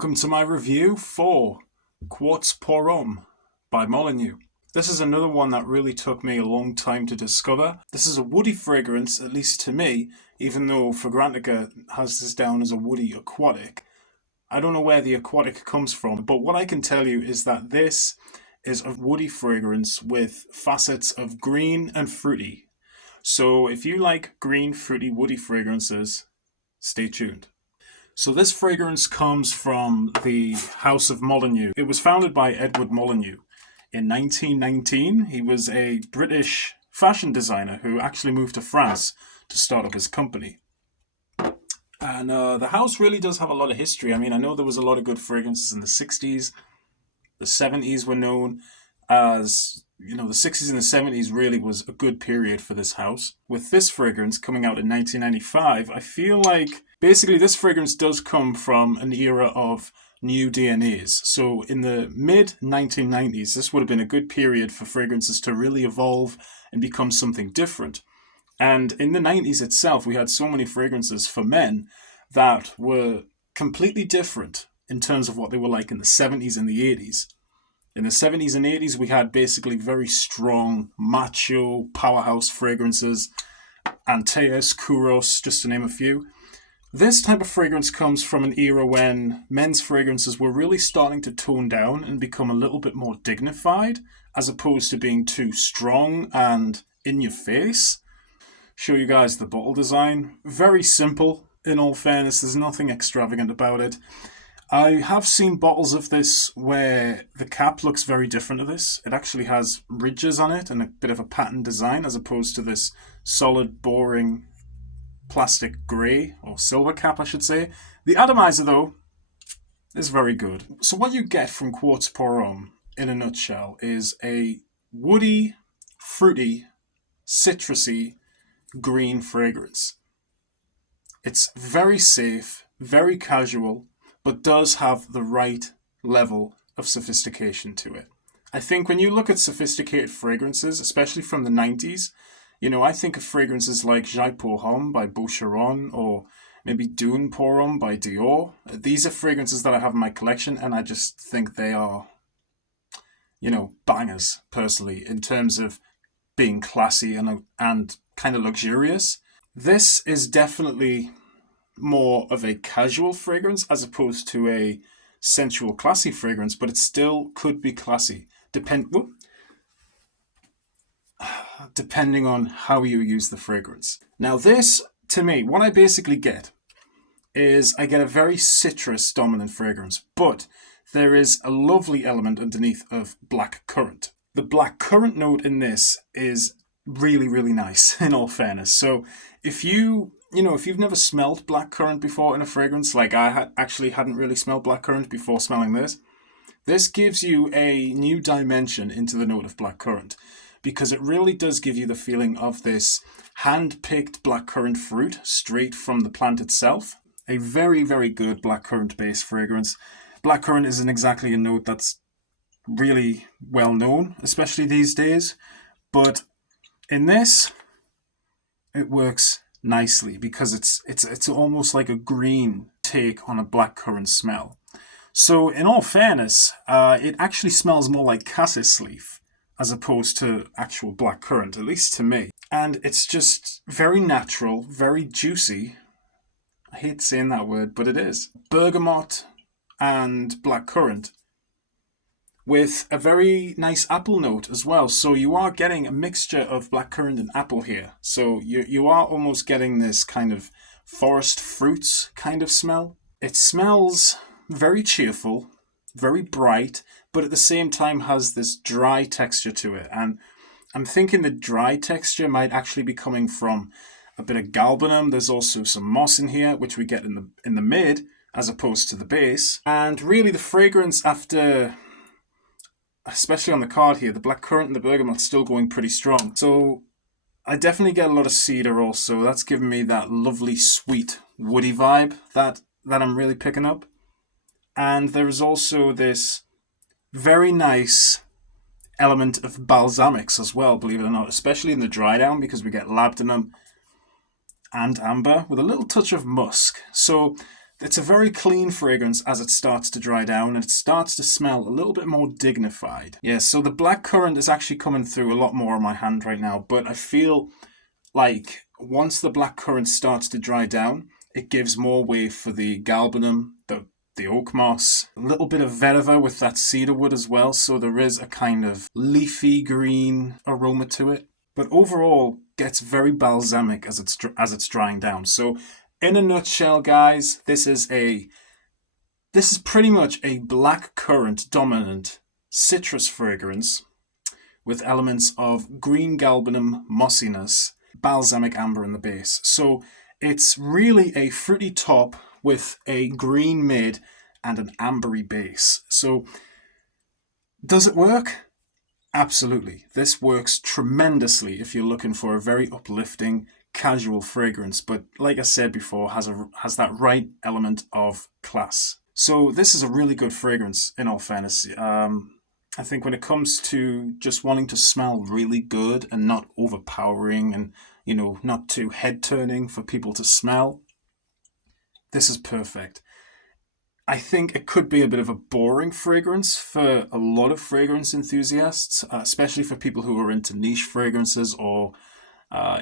Welcome to my review for Quartz pour Homme by Molyneux. This is another one that really took me a long time to discover. This is a woody fragrance, at least to me, even though Fragrancematt has this down as a woody aquatic. I don't know where the aquatic comes from, but what I can tell you is that this is a woody fragrance with facets of green and fruity. So if you like green, fruity, woody fragrances, stay tuned. So this fragrance comes from the House of Molyneux. It was founded by Edward Molyneux in 1919. He was a British fashion designer who actually moved to France to start up his company. And the house really does have a lot of history. I mean, I know there was a lot of good fragrances in the 60s. The 70s were known as, the 60s and the 70s really was a good period for this house. With this fragrance coming out in 1995, I feel like basically this fragrance does come from an era of new DNAs. So in the mid-1990s, this would have been a good period for fragrances to really evolve and become something different. And in the 90s itself, we had so many fragrances for men that were completely different in terms of what they were like in the 70s and the 80s. In the 70s and 80s, we had basically very strong, macho, powerhouse fragrances, Antaeus, Kouros, just to name a few. This type of fragrance comes from an era when men's fragrances were really starting to tone down and become a little bit more dignified, as opposed to being too strong and in your face. Show you guys the bottle design. Very simple, in all fairness. There's nothing extravagant about it. I have seen bottles of this where the cap looks very different to this. It actually has ridges on it and a bit of a patterned design as opposed to this solid, boring plastic grey or silver cap, I should say. The atomizer, though, is very good. So what you get from Quartz pour Homme, in a nutshell, is a woody, fruity, citrusy, green fragrance. It's very safe, very casual, but does have the right level of sophistication to it. I think when you look at sophisticated fragrances, especially from the 90s, I think of fragrances like Jai pour Homme by Boucheron or maybe Dune pour Homme by Dior. These are fragrances that I have in my collection and I just think they are, bangers, personally, in terms of being classy and kind of luxurious. This is definitely more of a casual fragrance as opposed to a sensual, classy fragrance, but it still could be classy, depending on how you use the fragrance. Now this, to me, what I basically get is I get a very citrus dominant fragrance, but there is a lovely element underneath of blackcurrant. The blackcurrant note in this is really, really nice, in all fairness. So if you've never smelled blackcurrant before in a fragrance, like I actually hadn't really smelled blackcurrant before smelling this gives you a new dimension into the note of blackcurrant, because it really does give you the feeling of this hand-picked blackcurrant fruit straight from the plant itself. A very, very good blackcurrant-based fragrance. Blackcurrant isn't exactly a note that's really well known, especially these days, but in this, it works nicely because it's almost like a green take on a blackcurrant smell. So in all fairness, it actually smells more like cassis leaf as opposed to actual blackcurrant, at least to me. And it's just very natural, very juicy. I hate saying that word, but it is. Bergamot and blackcurrant with a very nice apple note as well. So you are getting a mixture of blackcurrant and apple here. So you are almost getting this kind of forest fruits kind of smell. It smells very cheerful, very bright, but at the same time has this dry texture to it. And I'm thinking the dry texture might actually be coming from a bit of galbanum. There's also some moss in here, which we get in the mid as opposed to the base. And really the fragrance after, especially on the card here, the blackcurrant and the bergamot still going pretty strong. So I definitely get a lot of cedar also. That's giving me that lovely, sweet, woody vibe that I'm really picking up. And there is also this very nice element of balsamics as well, believe it or not, especially in the dry down, because we get labdanum and amber with a little touch of musk. So It's a very clean fragrance as it starts to dry down, and it starts to smell a little bit more dignified. Yeah, so the blackcurrant is actually coming through a lot more on my hand right now, but I feel like once the blackcurrant starts to dry down, it gives more way for the galbanum, the oak moss, a little bit of vetiver with that cedar wood as well, so there is a kind of leafy green aroma to it. But overall, gets very balsamic as it's drying down. So, in a nutshell, guys, this is pretty much a blackcurrant dominant citrus fragrance with elements of green galbanum mossiness, balsamic amber in the base. So it's really a fruity top with a green mid and an ambery base. So does it work? Absolutely. This works tremendously if you're looking for a very uplifting, casual fragrance, but like I said before, has that right element of class. So this is a really good fragrance, in all fairness. I think when it comes to just wanting to smell really good and not overpowering and, not too head-turning for people to smell, this is perfect. I think it could be a bit of a boring fragrance for a lot of fragrance enthusiasts, especially for people who are into niche fragrances or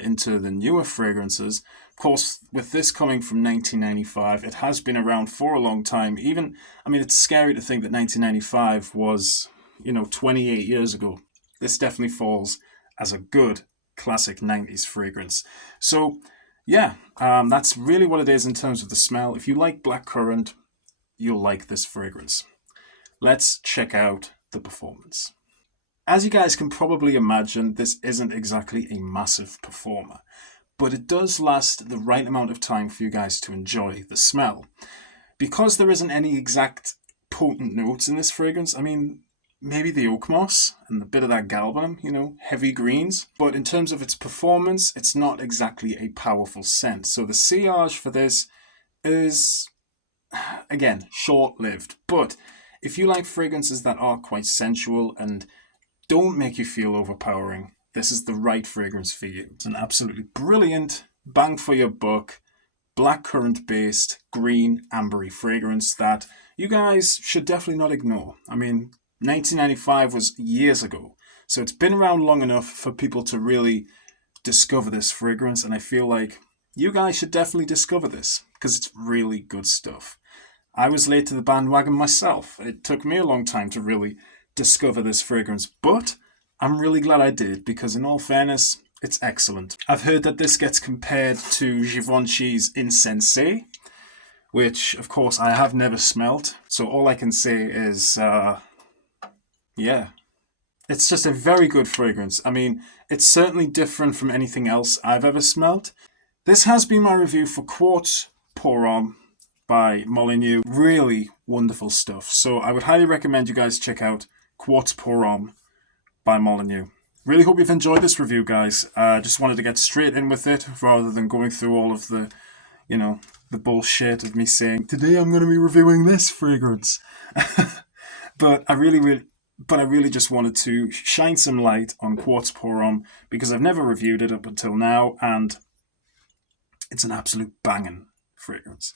into the newer fragrances. Of course, with this coming from 1995, it has been around for a long time. It's scary to think that 1995 was, 28 years ago. This definitely falls as a good classic 90s fragrance. So, yeah, that's really what it is in terms of the smell. If you like blackcurrant, you'll like this fragrance. Let's check out the performance. As you guys can probably imagine, this isn't exactly a massive performer, but it does last the right amount of time for you guys to enjoy the smell. Because there isn't any exact potent notes in this fragrance, maybe the oak moss and a bit of that galbanum, heavy greens. But in terms of its performance, it's not exactly a powerful scent. So the sillage for this is, again, short-lived. But if you like fragrances that are quite sensual and don't make you feel overpowering, this is the right fragrance for you. It's an absolutely brilliant, bang for your buck, blackcurrant-based, green, ambery fragrance that you guys should definitely not ignore. 1995 was years ago, so it's been around long enough for people to really discover this fragrance, and I feel like you guys should definitely discover this because it's really good stuff. I was late to the bandwagon myself. It took me a long time to really discover this fragrance, but I'm really glad I did because, in all fairness, it's excellent. I've heard that this gets compared to Givenchy's Insensé, which, of course, I have never smelt, so all I can say is, it's just a very good fragrance. It's certainly different from anything else I've ever smelt. This has been my review for Quartz Pour Homme by Molyneux. Really wonderful stuff. So I would highly recommend you guys check out Quartz Pour Homme by Molyneux. Really hope you've enjoyed this review, guys. Just wanted to get straight in with it rather than going through all of the, the bullshit of me saying, today I'm going to be reviewing this fragrance. But I really just wanted to shine some light on Quartz Pour Homme because I've never reviewed it up until now, and it's an absolute banging fragrance.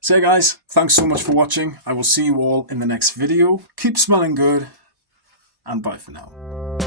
So yeah, guys, thanks so much for watching. I will see you all in the next video. Keep smelling good, and bye for now.